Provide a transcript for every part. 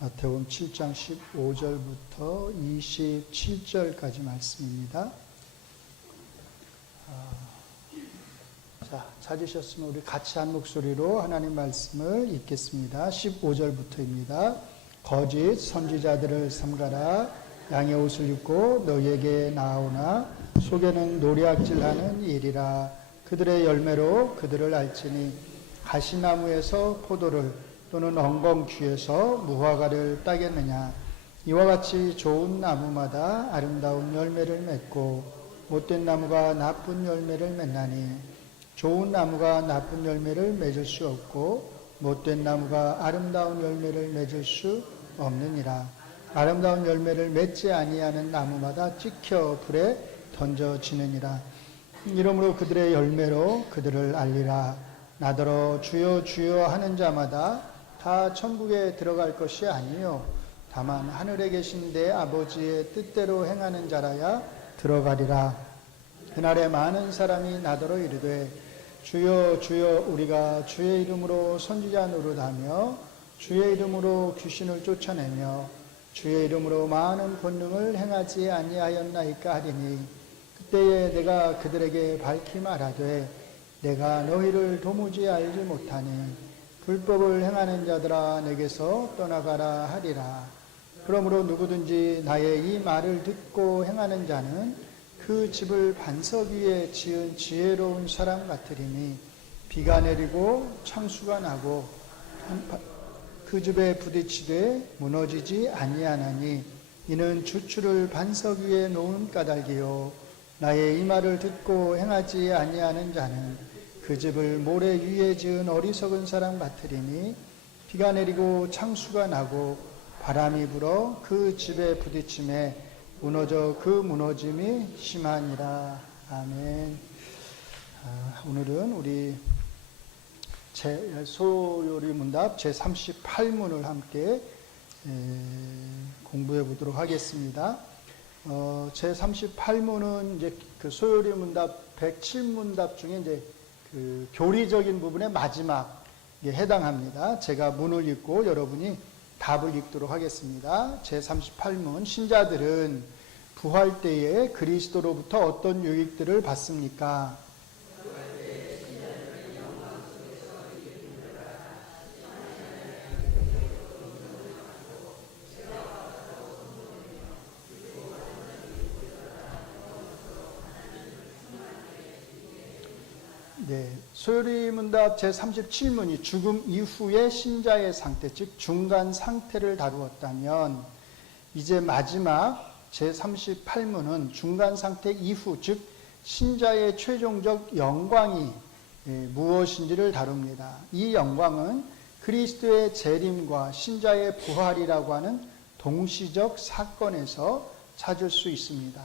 마태복음 7장 15절부터 27절까지 말씀입니다. 자, 찾으셨으면 우리 같이 한 목소리로 하나님 말씀을 읽겠습니다. 15절부터입니다. 거짓 선지자들을 삼가라. 양의 옷을 입고 너희에게 나아오나 속에는 노략질하는 일이라. 그들의 열매로 그들을 알지니 가시나무에서 포도를 또는 엉겅퀴에서 무화과를 따겠느냐. 이와 같이 좋은 나무마다 아름다운 열매를 맺고 못된 나무가 나쁜 열매를 맺나니 좋은 나무가 나쁜 열매를 맺을 수 없고 못된 나무가 아름다운 열매를 맺을 수 없느니라. 아름다운 열매를 맺지 아니하는 나무마다 찍혀 불에 던져지느니라. 이러므로 그들의 열매로 그들을 알리라. 나더러 주여 주여 하는 자마다 다 천국에 들어갈 것이 아니요 다만 하늘에 계신 내 아버지의 뜻대로 행하는 자라야 들어가리라. 그날에 많은 사람이 나더러 이르되 주여 주여 우리가 주의 이름으로 선지자 노릇하며 주의 이름으로 귀신을 쫓아내며 주의 이름으로 많은 권능을 행하지 아니하였나이까 하리니 그때에 내가 그들에게 밝히 말하되 내가 너희를 도무지 알지 못하니 불법을 행하는 자들아 내게서 떠나가라 하리라. 그러므로 누구든지 나의 이 말을 듣고 행하는 자는 그 집을 반석 위에 지은 지혜로운 사람 같으리니 비가 내리고 창수가 나고 그 집에 부딪히되 무너지지 아니하나니 이는 주추를 반석 위에 놓은 까닭이요 나의 이 말을 듣고 행하지 아니하는 자는 그 집을 모래 위에 지은 어리석은 사람 같으리니 비가 내리고 창수가 나고 바람이 불어 그 집에 부딪힘에 무너져 그 무너짐이 심하니라. 아멘. 오늘은 우리 소요리 문답 제38문을 함께 공부해 보도록 하겠습니다. 제38문은 이제 그 소요리 문답 107문답 중에 이제 그 교리적인 부분의 마지막에 해당합니다. 제가 문을 읽고 여러분이 답을 읽도록 하겠습니다. 제38문 신자들은 부활 때에 그리스도로부터 어떤 유익들을 받습니까? 네, 소요리 문답 제37문이 죽음 이후의 신자의 상태, 즉 중간 상태를 다루었다면 이제 마지막 제38문은 중간 상태 이후, 즉 신자의 최종적 영광이 무엇인지를 다룹니다. 이 영광은 그리스도의 재림과 신자의 부활이라고 하는 동시적 사건에서 찾을 수 있습니다.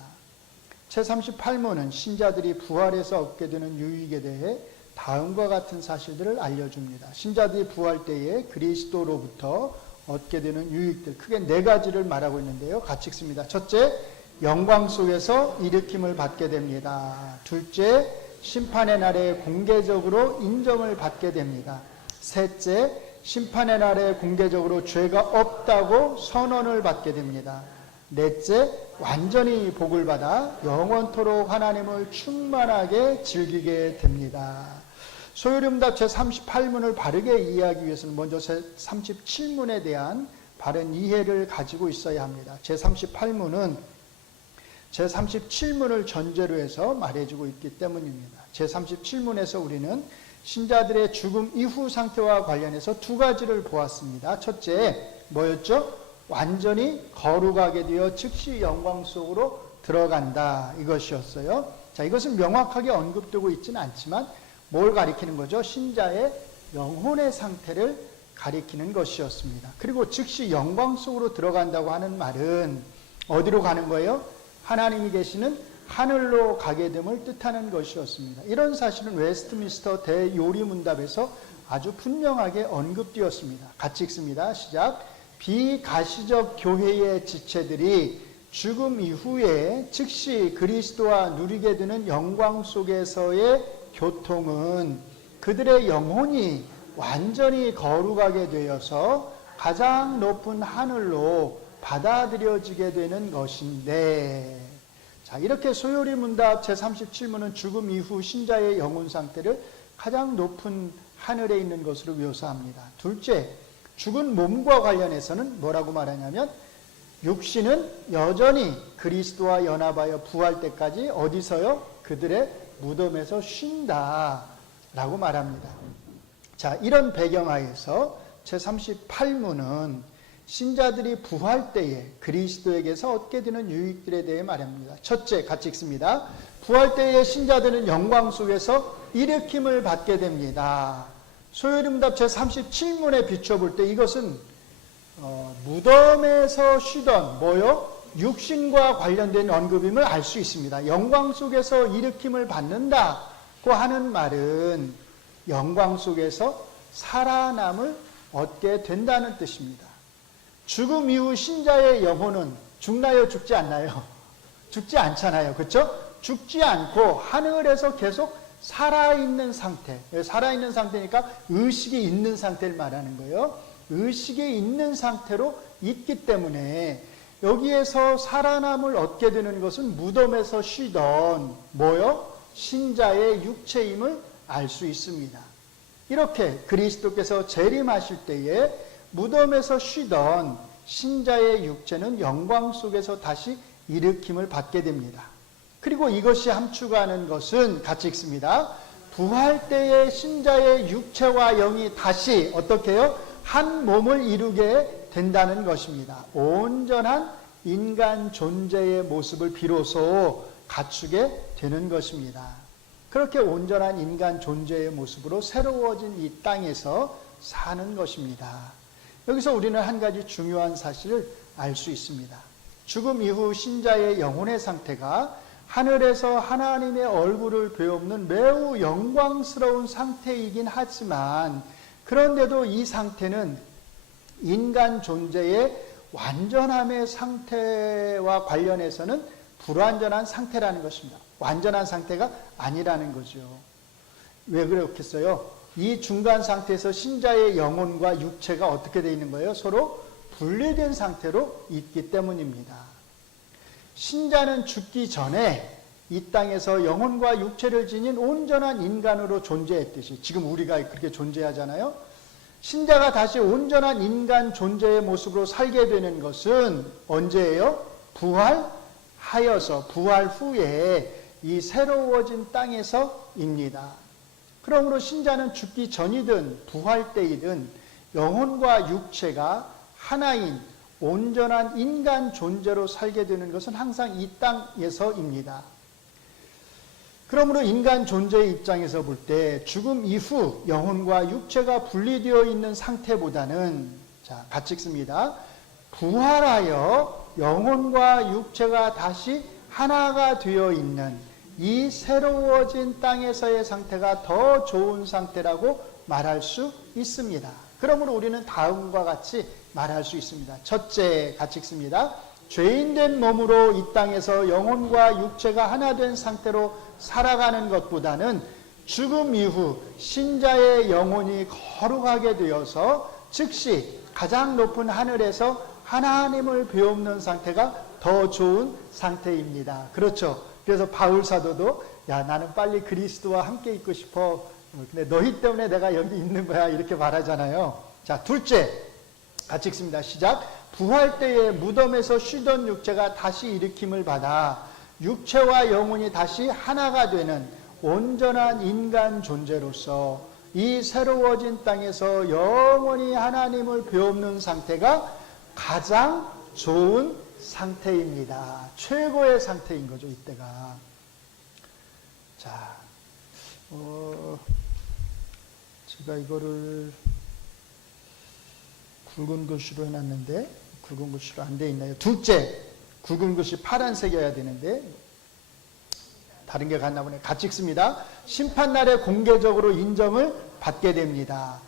제38문은 신자들이 부활해서 얻게 되는 유익에 대해 다음과 같은 사실들을 알려줍니다. 신자들이 부활 때에 그리스도로부터 얻게 되는 유익들, 크게 네 가지를 말하고 있는데요. 같이 읽습니다. 첫째, 영광 속에서 일으킴을 받게 됩니다. 둘째, 심판의 날에 공개적으로 인정을 받게 됩니다. 셋째, 심판의 날에 공개적으로 죄가 없다고 선언을 받게 됩니다. 넷째, 완전히 복을 받아 영원토록 하나님을 충만하게 즐기게 됩니다. 소요리 문답 제38문을 바르게 이해하기 위해서는 먼저 제37문에 대한 바른 이해를 가지고 있어야 합니다. 제38문은 제37문을 전제로 해서 말해주고 있기 때문입니다. 제37문에서 우리는 신자들의 죽음 이후 상태와 관련해서 두 가지를 보았습니다. 첫째, 뭐였죠? 완전히 거룩하게 되어 즉시 영광 속으로 들어간다, 이것이었어요. 자, 이것은 명확하게 언급되고 있지는 않지만 뭘 가리키는 거죠? 신자의 영혼의 상태를 가리키는 것이었습니다. 그리고 즉시 영광 속으로 들어간다고 하는 말은 어디로 가는 거예요? 하나님이 계시는 하늘로 가게 됨을 뜻하는 것이었습니다. 이런 사실은 웨스트민스터 대요리 문답에서 아주 분명하게 언급되었습니다. 같이 읽습니다. 시작. 비가시적 교회의 지체들이 죽음 이후에 즉시 그리스도와 누리게 되는 영광 속에서의 교통은 그들의 영혼이 완전히 거룩하게 되어서 가장 높은 하늘로 받아들여지게 되는 것인데, 자, 이렇게 소요리 문답 제37문은 죽음 이후 신자의 영혼 상태를 가장 높은 하늘에 있는 것으로 묘사합니다. 둘째, 죽은 몸과 관련해서는 뭐라고 말하냐면 육신은 여전히 그리스도와 연합하여 부활 때까지 어디서요? 그들의 무덤에서 쉰다라고 말합니다. 자, 이런 배경하에서 제38문은 신자들이 부활 때에 그리스도에게서 얻게 되는 유익들에 대해 말합니다. 첫째, 같이 읽습니다. 부활 때에 신자들은 영광 속에서 일으킴을 받게 됩니다. 소요리 문답 제37문에 비춰볼 때 이것은 무덤에서 쉬던 뭐요? 육신과 관련된 언급임을 알 수 있습니다. 영광 속에서 일으킴을 받는다고 하는 말은 영광 속에서 살아남을 얻게 된다는 뜻입니다. 죽음 이후 신자의 영혼은 죽나요? 죽지 않나요? 죽지 않잖아요. 그렇죠? 죽지 않고 하늘에서 계속 살아있는 상태. 살아있는 상태니까 의식이 있는 상태를 말하는 거예요. 의식이 있는 상태로 있기 때문에 여기에서 살아남을 얻게 되는 것은 무덤에서 쉬던 뭐요? 신자의 육체임을 알 수 있습니다. 이렇게 그리스도께서 재림하실 때에 무덤에서 쉬던 신자의 육체는 영광 속에서 다시 일으킴을 받게 됩니다. 그리고 이것이 함축하는 것은 같이 읽습니다. 부활 때의 신자의 육체와 영이 다시 어떻게 해요? 한 몸을 이루게 된다는 것입니다. 온전한 인간 존재의 모습을 비로소 갖추게 되는 것입니다. 그렇게 온전한 인간 존재의 모습으로 새로워진 이 땅에서 사는 것입니다. 여기서 우리는 한 가지 중요한 사실을 알 수 있습니다. 죽음 이후 신자의 영혼의 상태가 하늘에서 하나님의 얼굴을 배우는 매우 영광스러운 상태이긴 하지만 그런데도 이 상태는 인간 존재의 완전함의 상태와 관련해서는 불완전한 상태라는 것입니다. 완전한 상태가 아니라는 거죠. 왜 그렇겠어요? 이 중간 상태에서 신자의 영혼과 육체가 어떻게 되어 있는 거예요? 서로 분리된 상태로 있기 때문입니다. 신자는 죽기 전에 이 땅에서 영혼과 육체를 지닌 온전한 인간으로 존재했듯이 지금 우리가 그렇게 존재하잖아요. 신자가 다시 온전한 인간 존재의 모습으로 살게 되는 것은 언제예요? 부활하여서 부활 후에 이 새로워진 땅에서입니다. 그러므로 신자는 죽기 전이든 부활 때이든 영혼과 육체가 하나인 온전한 인간 존재로 살게 되는 것은 항상 이 땅에서입니다. 그러므로 인간 존재의 입장에서 볼 때 죽음 이후 영혼과 육체가 분리되어 있는 상태보다는 자, 같이 읽습니다. 부활하여 영혼과 육체가 다시 하나가 되어 있는 이 새로워진 땅에서의 상태가 더 좋은 상태라고 말할 수 있습니다. 그러므로 우리는 다음과 같이 말할 수 있습니다. 첫째, 같이 읽습니다. 죄인된 몸으로 이 땅에서 영혼과 육체가 하나 된 상태로 살아가는 것보다는 죽음 이후 신자의 영혼이 거룩하게 되어서 즉시 가장 높은 하늘에서 하나님을 배우는 상태가 더 좋은 상태입니다. 그렇죠. 그래서 바울 사도도 야, 나는 빨리 그리스도와 함께 있고 싶어. 근데 너희 때문에 내가 여기 있는 거야. 이렇게 말하잖아요. 자, 둘째, 같이 읽습니다. 시작. 부활 때에 무덤에서 쉬던 육체가 다시 일으킴을 받아 육체와 영혼이 다시 하나가 되는 온전한 인간 존재로서 이 새로워진 땅에서 영원히 하나님을 배우는 상태가 가장 좋은 상태입니다. 최고의 상태인 거죠, 이때가. 자, 제가 이거를 굵은 글씨로 해놨는데 굵은 글씨로 안 돼 있나요? 둘째, 굵은 글씨 파란색이어야 되는데 다른 게 갔나 보네. 같이 읽습니다. 심판날에 공개적으로 인정을 받게 됩니다.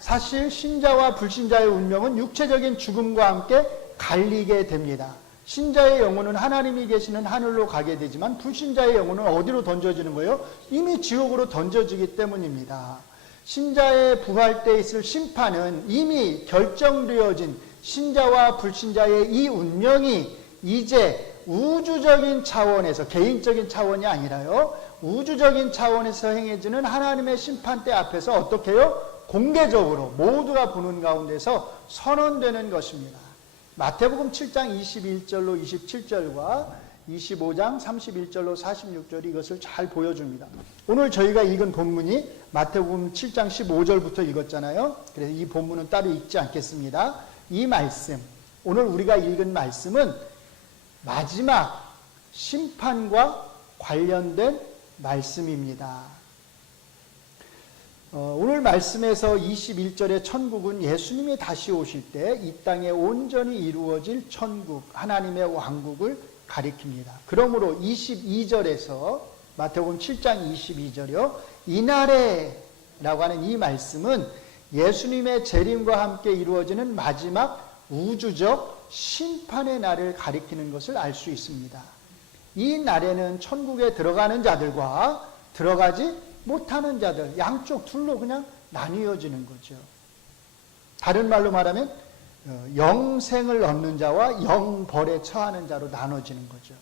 사실 신자와 불신자의 운명은 육체적인 죽음과 함께 갈리게 됩니다. 신자의 영혼은 하나님이 계시는 하늘로 가게 되지만 불신자의 영혼은 어디로 던져지는 거예요? 이미 지옥으로 던져지기 때문입니다. 신자의 부활 때 있을 심판은 이미 결정되어진 신자와 불신자의 이 운명이 이제 우주적인 차원에서, 개인적인 차원이 아니라요, 우주적인 차원에서 행해지는 하나님의 심판대 앞에서 어떻게 해요? 공개적으로 모두가 보는 가운데서 선언되는 것입니다. 마태복음 7장 21절로 27절과 25장 31절로 46절이 이것을 잘 보여줍니다. 오늘 저희가 읽은 본문이 마태복음 7장 15절부터 읽었잖아요. 그래서 이 본문은 따로 읽지 않겠습니다. 이 말씀, 오늘 우리가 읽은 말씀은 마지막 심판과 관련된 말씀입니다. 오늘 말씀에서 21절의 천국은 예수님이 다시 오실 때 이 땅에 온전히 이루어질 천국, 하나님의 왕국을 가리킵니다. 그러므로 22절에서 마태복음 7장 22절이요. 이날에 라고 하는 이 말씀은 예수님의 재림과 함께 이루어지는 마지막 우주적 심판의 날을 가리키는 것을 알 수 있습니다. 이 날에는 천국에 들어가는 자들과 들어가지 못하는 자들, 양쪽 둘로 그냥 나뉘어지는 거죠. 다른 말로 말하면 영생을 얻는 자와 영벌에 처하는 자로 나눠지는 거죠.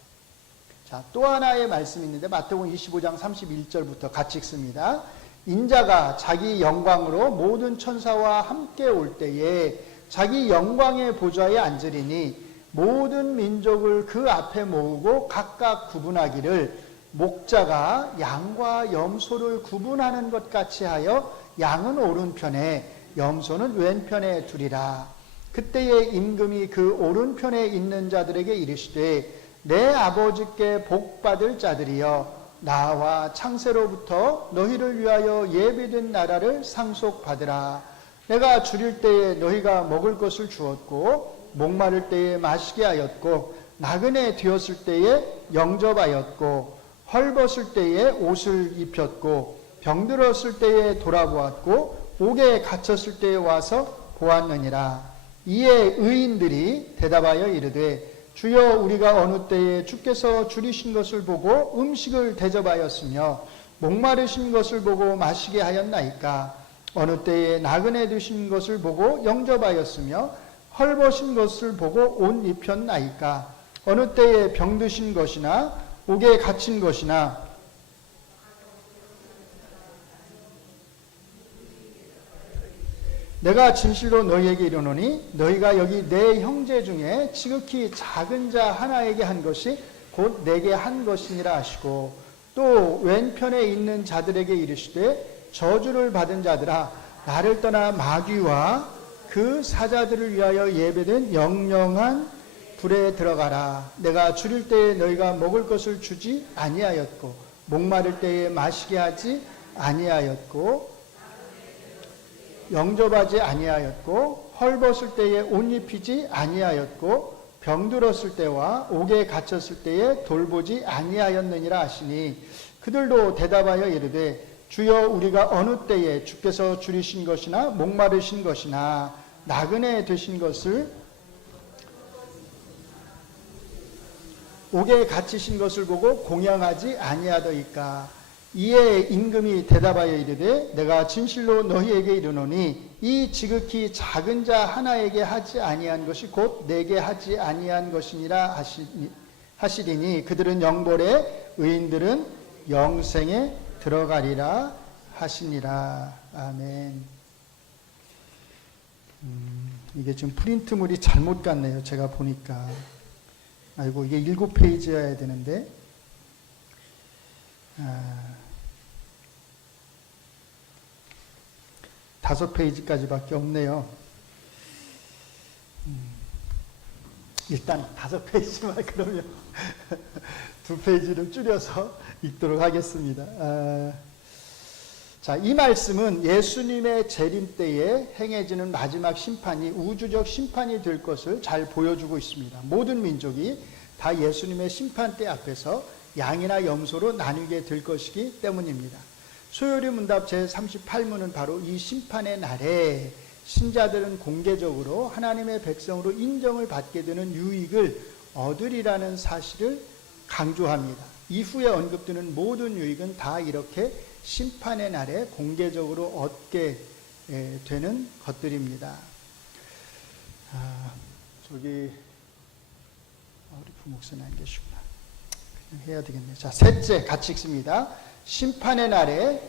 자, 또 하나의 말씀이 있는데 마태복음 25장 31절부터 같이 읽습니다. 인자가 자기 영광으로 모든 천사와 함께 올 때에 자기 영광의 보좌에 앉으리니 모든 민족을 그 앞에 모으고 각각 구분하기를 목자가 양과 염소를 구분하는 것 같이 하여 양은 오른편에 염소는 왼편에 두리라. 그때에 임금이 그 오른편에 있는 자들에게 이르시되 내 아버지께 복받을 자들이여 나와 창세로부터 너희를 위하여 예비된 나라를 상속받으라. 내가 줄일 때에 너희가 먹을 것을 주었고 목마를 때에 마시게 하였고 나그네 되었을 때에 영접하였고 헐벗을 때에 옷을 입혔고 병들었을 때에 돌아보았고 옥에 갇혔을 때에 와서 보았느니라. 이에 의인들이 대답하여 이르되 주여 우리가 어느 때에 주께서 줄이신 것을 보고 음식을 대접하였으며 목마르신 것을 보고 마시게 하였나이까. 어느 때에 나그네 되신 것을 보고 영접하였으며 헐벗은 것을 보고 옷 입혔나이까. 어느 때에 병드신 것이나 옥에 갇힌 것이나 내가 진실로 너희에게 이르노니 너희가 여기 내 형제 중에 지극히 작은 자 하나에게 한 것이 곧 내게 한 것이니라 하시고 또 왼편에 있는 자들에게 이르시되 저주를 받은 자들아 나를 떠나 마귀와 그 사자들을 위하여 예배된 영영한 불에 들어가라. 내가 줄일 때에 너희가 먹을 것을 주지 아니하였고 목마를 때에 마시게 하지 아니하였고 영접하지 아니하였고 헐벗을 때에 옷 입히지 아니하였고 병들었을 때와 옥에 갇혔을 때에 돌보지 아니하였느니라 하시니 그들도 대답하여 이르되 주여 우리가 어느 때에 주께서 줄이신 것이나 목마르신 것이나 나그네 되신 것을 옥에 갇히신 것을 보고 공양하지 아니하더이까. 이에 임금이 대답하여 이르되 내가 진실로 너희에게 이르노니 이 지극히 작은 자 하나에게 하지 아니한 것이 곧 내게 하지 아니한 것이니라 하시리니 그들은 영벌에 의인들은 영생에 들어가리라 하시니라. 아멘. 이게 지금 프린트물이 잘못 갔네요. 제가 보니까. 아이고 이게 7페이지여야 되는데 5페이지까지밖에 없네요. 일단 5페이지만 그러면 2페이지를 줄여서 읽도록 하겠습니다. 자, 이 말씀은 예수님의 재림 때에 행해지는 마지막 심판이 우주적 심판이 될 것을 잘 보여주고 있습니다. 모든 민족이 다 예수님의 심판대 앞에서 양이나 염소로 나뉘게 될 것이기 때문입니다. 소요리 문답 제38문은 바로 이 심판의 날에 신자들은 공개적으로 하나님의 백성으로 인정을 받게 되는 유익을 얻으리라는 사실을 강조합니다. 이후에 언급되는 모든 유익은 다 이렇게 심판의 날에 공개적으로 얻게 되는 것들입니다. 우리 부목사님 안 계시구나. 그냥 해야 되겠네요. 자, 셋째 같이 읽습니다. 심판의 날에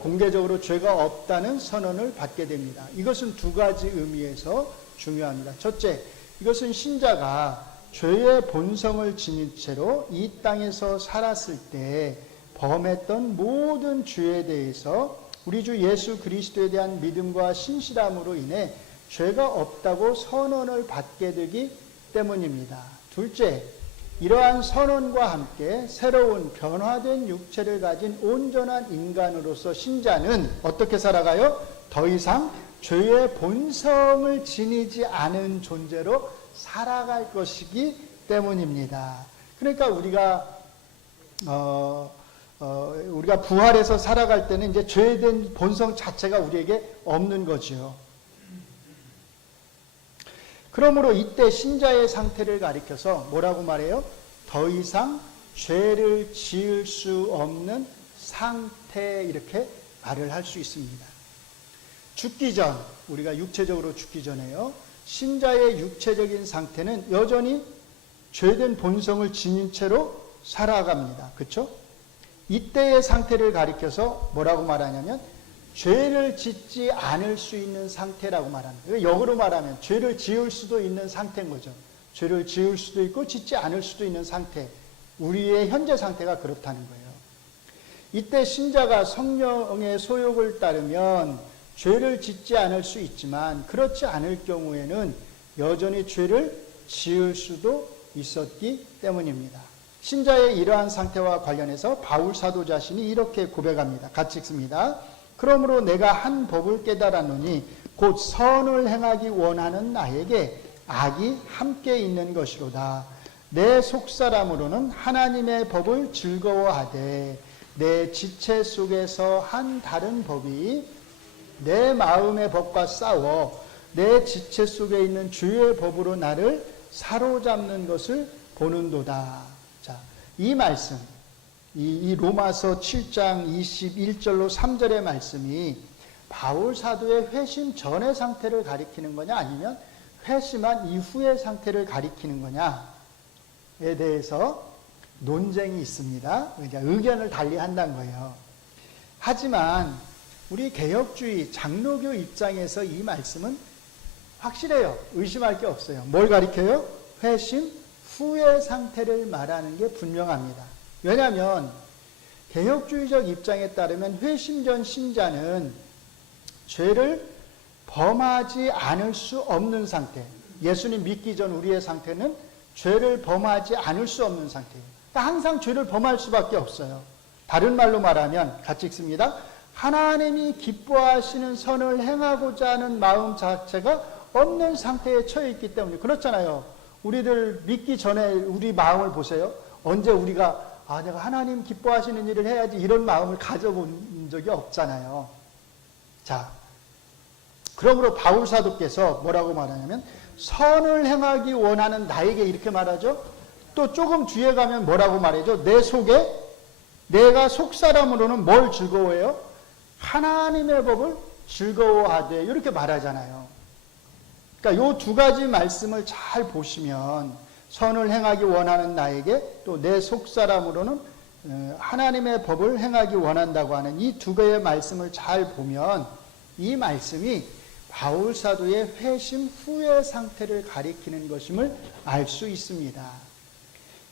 공개적으로 죄가 없다는 선언을 받게 됩니다. 이것은 두 가지 의미에서 중요합니다. 첫째, 이것은 신자가 죄의 본성을 지닌 채로 이 땅에서 살았을 때 범했던 모든 죄에 대해서 우리 주 예수 그리스도에 대한 믿음과 신실함으로 인해 죄가 없다고 선언을 받게 되기 때문입니다. 둘째, 이러한 선언과 함께 새로운 변화된 육체를 가진 온전한 인간으로서 신자는 어떻게 살아가요? 더 이상 죄의 본성을 지니지 않은 존재로 살아갈 것이기 때문입니다. 그러니까 우리가 부활해서 살아갈 때는 이제 죄에 대한 본성 자체가 우리에게 없는 거죠. 그러므로 이때 신자의 상태를 가리켜서 뭐라고 말해요? 더 이상 죄를 지을 수 없는 상태, 이렇게 말을 할 수 있습니다. 죽기 전, 우리가 육체적으로 죽기 전에요, 신자의 육체적인 상태는 여전히 죄된 본성을 지닌 채로 살아갑니다. 그렇죠? 이때의 상태를 가리켜서 뭐라고 말하냐면 죄를 짓지 않을 수 있는 상태라고 말합니다. 역으로 말하면 죄를 지을 수도 있는 상태인 거죠. 죄를 지을 수도 있고 짓지 않을 수도 있는 상태, 우리의 현재 상태가 그렇다는 거예요. 이때 신자가 성령의 소욕을 따르면 죄를 짓지 않을 수 있지만 그렇지 않을 경우에는 여전히 죄를 지을 수도 있었기 때문입니다. 신자의 이러한 상태와 관련해서 바울 사도 자신이 이렇게 고백합니다. 같이 읽습니다. 그러므로 내가 한 법을 깨달았노니 곧 선을 행하기 원하는 나에게 악이 함께 있는 것이로다. 내 속사람으로는 하나님의 법을 즐거워하되 내 지체 속에서 한 다른 법이 내 마음의 법과 싸워 내 지체 속에 있는 주의 법으로 나를 사로잡는 것을 보는도다. 자, 이 말씀, 이 로마서 7장 21절로 3절의 말씀이 바울 사도의 회심 전의 상태를 가리키는 거냐, 아니면 회심한 이후의 상태를 가리키는 거냐에 대해서 논쟁이 있습니다. 의견을 달리한다는 거예요. 하지만 우리 개혁주의 장로교 입장에서 이 말씀은 확실해요. 의심할 게 없어요. 뭘 가리켜요? 회심 후의 상태를 말하는 게 분명합니다. 왜냐하면 개혁주의적 입장에 따르면 회심 전 신자는 죄를 범하지 않을 수 없는 상태, 예수님 믿기 전 우리의 상태는 죄를 범하지 않을 수 없는 상태예요. 그러니까 항상 죄를 범할 수밖에 없어요. 다른 말로 말하면 같이 읽습니다. 하나님이 기뻐하시는 선을 행하고자 하는 마음 자체가 없는 상태에 처해 있기 때문에 그렇잖아요. 우리들 믿기 전에 우리 마음을 보세요. 언제 우리가 내가 하나님 기뻐하시는 일을 해야지 이런 마음을 가져본 적이 없잖아요. 자, 그러므로 바울 사도께서 뭐라고 말하냐면 선을 행하기 원하는 나에게 이렇게 말하죠. 또 조금 뒤에 가면 뭐라고 말하죠? 내 속에 내가 속사람으로는 뭘 즐거워해요? 하나님의 법을 즐거워하되 이렇게 말하잖아요. 그러니까 이 두 가지 말씀을 잘 보시면 선을 행하기 원하는 나에게 또 내 속사람으로는 하나님의 법을 행하기 원한다고 하는 이 두 개의 말씀을 잘 보면 이 말씀이 바울 사도의 회심 후의 상태를 가리키는 것임을 알 수 있습니다.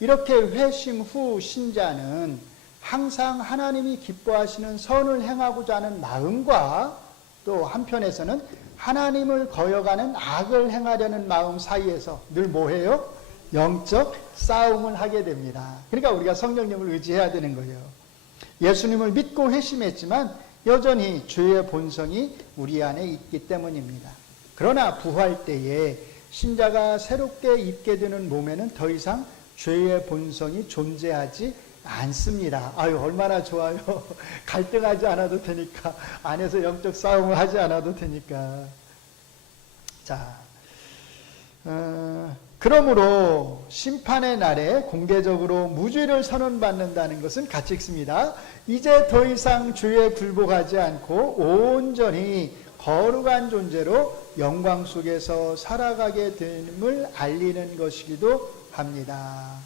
이렇게 회심 후 신자는 항상 하나님이 기뻐하시는 선을 행하고자 하는 마음과 또 한편에서는 하나님을 거역하는 악을 행하려는 마음 사이에서 늘 뭐해요? 영적 싸움을 하게 됩니다. 그러니까 우리가 성령님을 의지해야 되는 거예요. 예수님을 믿고 회심했지만 여전히 죄의 본성이 우리 안에 있기 때문입니다. 그러나 부활 때에 신자가 새롭게 입게 되는 몸에는 더 이상 죄의 본성이 존재하지 않습니다. 아유, 얼마나 좋아요. 갈등하지 않아도 되니까, 안에서 영적 싸움을 하지 않아도 되니까. 자, 그러므로 심판의 날에 공개적으로 무죄를 선언받는다는 것은 같이 읽습니다. 이제 더 이상 죄에 굴복하지 않고 온전히 거룩한 존재로 영광 속에서 살아가게 됨을 알리는 것이기도 합니다.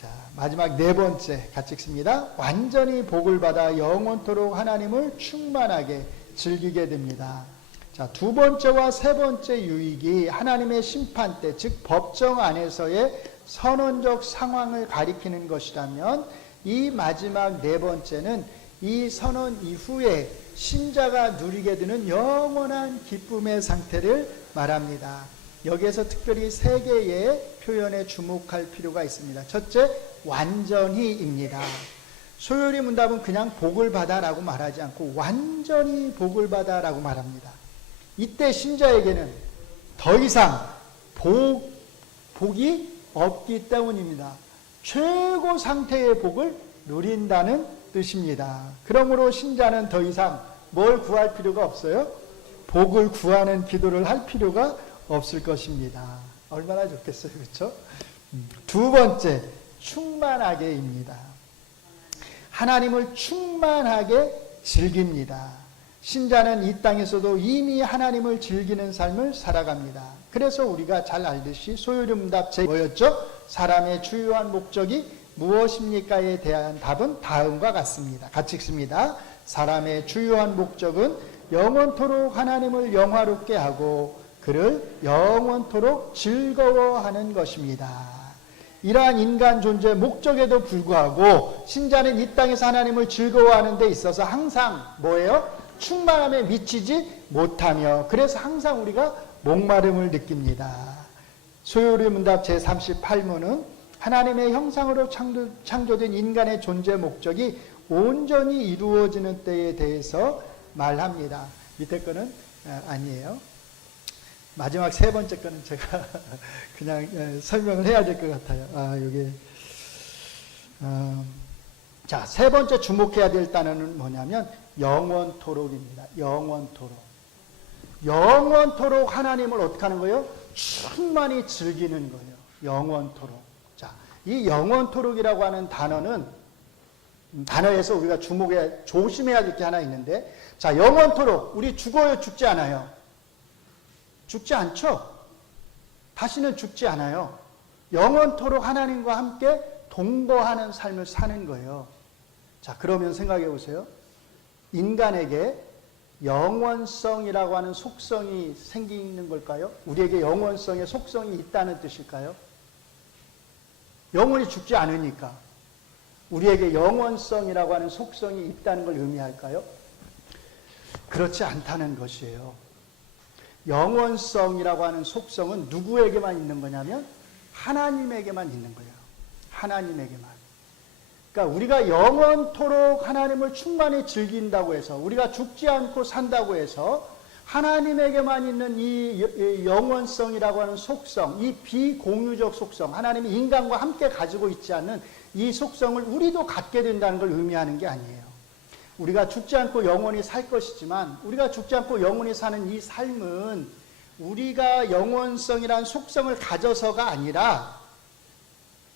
자, 마지막 네 번째 같이 읽습니다. 완전히 복을 받아 영원토록 하나님을 충만하게 즐기게 됩니다. 자, 두 번째와 세 번째 유익이 하나님의 심판 때, 즉 법정 안에서의 선언적 상황을 가리키는 것이라면, 이 마지막 네 번째는 이 선언 이후에 신자가 누리게 되는 영원한 기쁨의 상태를 말합니다. 여기에서 특별히 세 개의 표현에 주목할 필요가 있습니다. 첫째, 완전히입니다. 소요리 문답은 그냥 복을 받아라고 말하지 않고 완전히 복을 받아라고 말합니다. 이때 신자에게는 더 이상 복이 없기 때문입니다. 최고 상태의 복을 누린다는 뜻입니다. 그러므로 신자는 더 이상 뭘 구할 필요가 없어요? 복을 구하는 기도를 할 필요가 없을 것입니다. 얼마나 좋겠어요, 그렇죠? 두 번째, 충만하게입니다. 하나님을 충만하게 즐깁니다. 신자는 이 땅에서도 이미 하나님을 즐기는 삶을 살아갑니다. 그래서 우리가 잘 알듯이 소요리 문답 제 뭐였죠? 사람의 주요한 목적이 무엇입니까에 대한 답은 다음과 같습니다. 같이 읽습니다. 사람의 주요한 목적은 영원토록 하나님을 영화롭게 하고 그를 영원토록 즐거워하는 것입니다. 이러한 인간 존재의 목적에도 불구하고 신자는 이 땅에서 하나님을 즐거워하는 데 있어서 항상 뭐예요? 충만함에 미치지 못하며, 그래서 항상 우리가 목마름을 느낍니다. 소요리 문답 제38문은 하나님의 형상으로 창조된 인간의 존재 목적이 온전히 이루어지는 때에 대해서 말합니다. 밑에 거는 아니에요. 마지막 세 번째 거는 제가 그냥 설명을 해야 될 것 같아요. 여기 자, 세 번째 주목해야 될 단어는 뭐냐면 영원토록입니다. 영원토록. 영원토록 하나님을 어떻게 하는 거예요? 충만히 즐기는 거예요. 영원토록. 자, 이 영원토록이라고 하는 단어에서 우리가 조심해야 될 게 하나 있는데, 자, 영원토록. 우리 죽어요? 죽지 않아요? 죽지 않죠? 다시는 죽지 않아요. 영원토록 하나님과 함께 동거하는 삶을 사는 거예요. 자, 그러면 생각해 보세요. 인간에게 영원성이라고 하는 속성이 생기는 걸까요? 우리에게 영원성의 속성이 있다는 뜻일까요? 영원히 죽지 않으니까 우리에게 영원성이라고 하는 속성이 있다는 걸 의미할까요? 그렇지 않다는 것이에요. 영원성이라고 하는 속성은 누구에게만 있는 거냐면 하나님에게만 있는 거예요. 하나님에게만. 그러니까 우리가 영원토록 하나님을 충만히 즐긴다고 해서, 우리가 죽지 않고 산다고 해서 하나님에게만 있는 이 영원성이라고 하는 속성, 이 비공유적 속성, 하나님이 인간과 함께 가지고 있지 않는 이 속성을 우리도 갖게 된다는 걸 의미하는 게 아니에요. 우리가 죽지 않고 영원히 살 것이지만, 우리가 죽지 않고 영원히 사는 이 삶은 우리가 영원성이라는 속성을 가져서가 아니라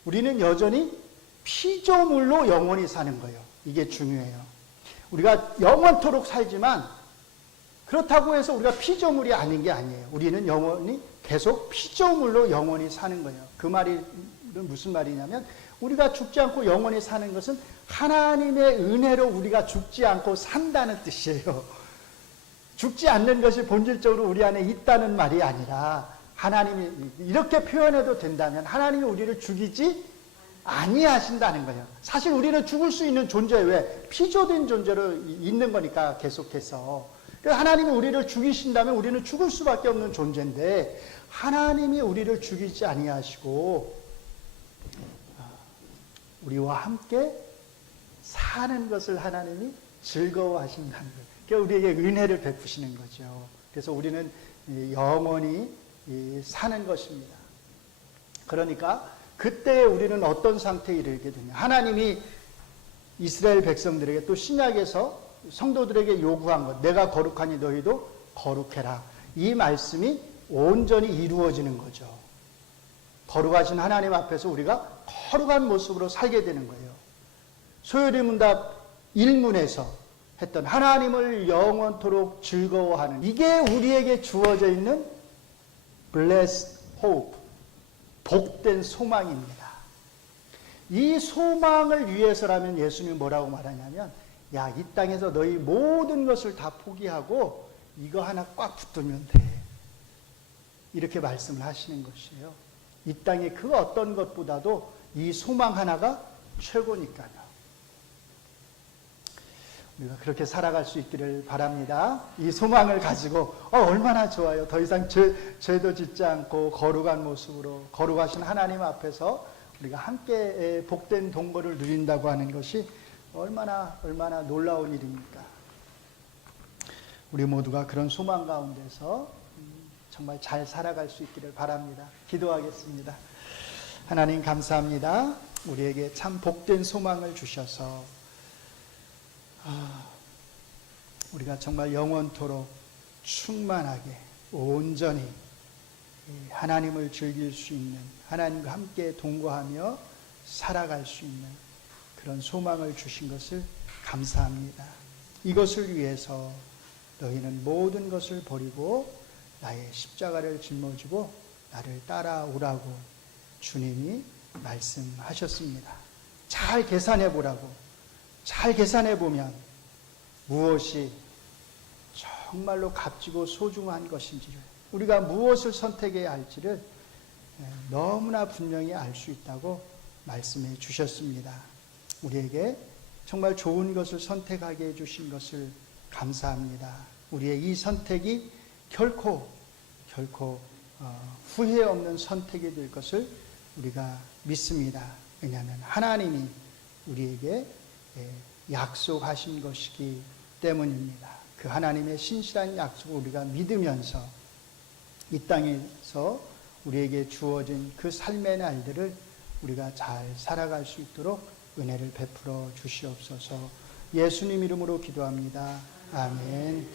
우리는 여전히 피조물로 영원히 사는 거예요. 이게 중요해요. 우리가 영원토록 살지만 그렇다고 해서 우리가 피조물이 아닌 게 아니에요. 우리는 영원히 계속 피조물로 영원히 사는 거예요. 그 말이 무슨 말이냐면, 우리가 죽지 않고 영원히 사는 것은 하나님의 은혜로 우리가 죽지 않고 산다는 뜻이에요. 죽지 않는 것이 본질적으로 우리 안에 있다는 말이 아니라, 하나님이 이렇게 표현해도 된다면 하나님이 우리를 죽이지 아니하신다는 거예요. 사실 우리는 죽을 수 있는 존재, 왜? 피조된 존재로 있는 거니까 계속해서. 하나님이 우리를 죽이신다면 우리는 죽을 수밖에 없는 존재인데, 하나님이 우리를 죽이지 아니하시고 우리와 함께 사는 것을 하나님이 즐거워하신다는 거예요. 그러니까 우리에게 은혜를 베푸시는 거죠. 그래서 우리는 영원히 사는 것입니다. 그러니까 그때 우리는 어떤 상태에 이르게 되냐. 하나님이 이스라엘 백성들에게, 또 신약에서 성도들에게 요구한 것, 내가 거룩하니 너희도 거룩해라. 이 말씀이 온전히 이루어지는 거죠. 거룩하신 하나님 앞에서 우리가 거룩한 모습으로 살게 되는 거예요. 소요리 문답 1문에서 했던 하나님을 영원토록 즐거워하는, 이게 우리에게 주어져 있는 blessed hope, 복된 소망입니다. 이 소망을 위해서라면 예수님이 뭐라고 말하냐면, 야, 이 땅에서 너희 모든 것을 다 포기하고 이거 하나 꽉 붙들면 돼, 이렇게 말씀을 하시는 것이에요. 이 땅의 그 어떤 것보다도 이 소망 하나가 최고니까요. 우리가 그렇게 살아갈 수 있기를 바랍니다. 이 소망을 가지고 얼마나 좋아요. 더 이상 죄도 짓지 않고 거룩한 모습으로 거룩하신 하나님 앞에서 우리가 함께 복된 동거를 누린다고 하는 것이 얼마나 놀라운 일입니까? 우리 모두가 그런 소망 가운데서 정말 잘 살아갈 수 있기를 바랍니다. 기도하겠습니다. 하나님 감사합니다. 우리에게 참 복된 소망을 주셔서 우리가 정말 영원토록 충만하게 온전히 하나님을 즐길 수 있는, 하나님과 함께 동거하며 살아갈 수 있는 그런 소망을 주신 것을 감사합니다. 이것을 위해서 너희는 모든 것을 버리고 나의 십자가를 짊어지고 나를 따라오라고 주님이 말씀하셨습니다. 잘 계산해 보라고. 잘 계산해 보면 무엇이 정말로 값지고 소중한 것인지를, 우리가 무엇을 선택해야 할지를 너무나 분명히 알 수 있다고 말씀해 주셨습니다. 우리에게 정말 좋은 것을 선택하게 해주신 것을 감사합니다. 우리의 이 선택이 결코 후회 없는 선택이 될 것을 우리가 믿습니다. 왜냐하면 하나님이 우리에게 약속하신 것이기 때문입니다. 그 하나님의 신실한 약속을 우리가 믿으면서 이 땅에서 우리에게 주어진 그 삶의 날들을 우리가 잘 살아갈 수 있도록 은혜를 베풀어 주시옵소서. 예수님 이름으로 기도합니다. 아멘.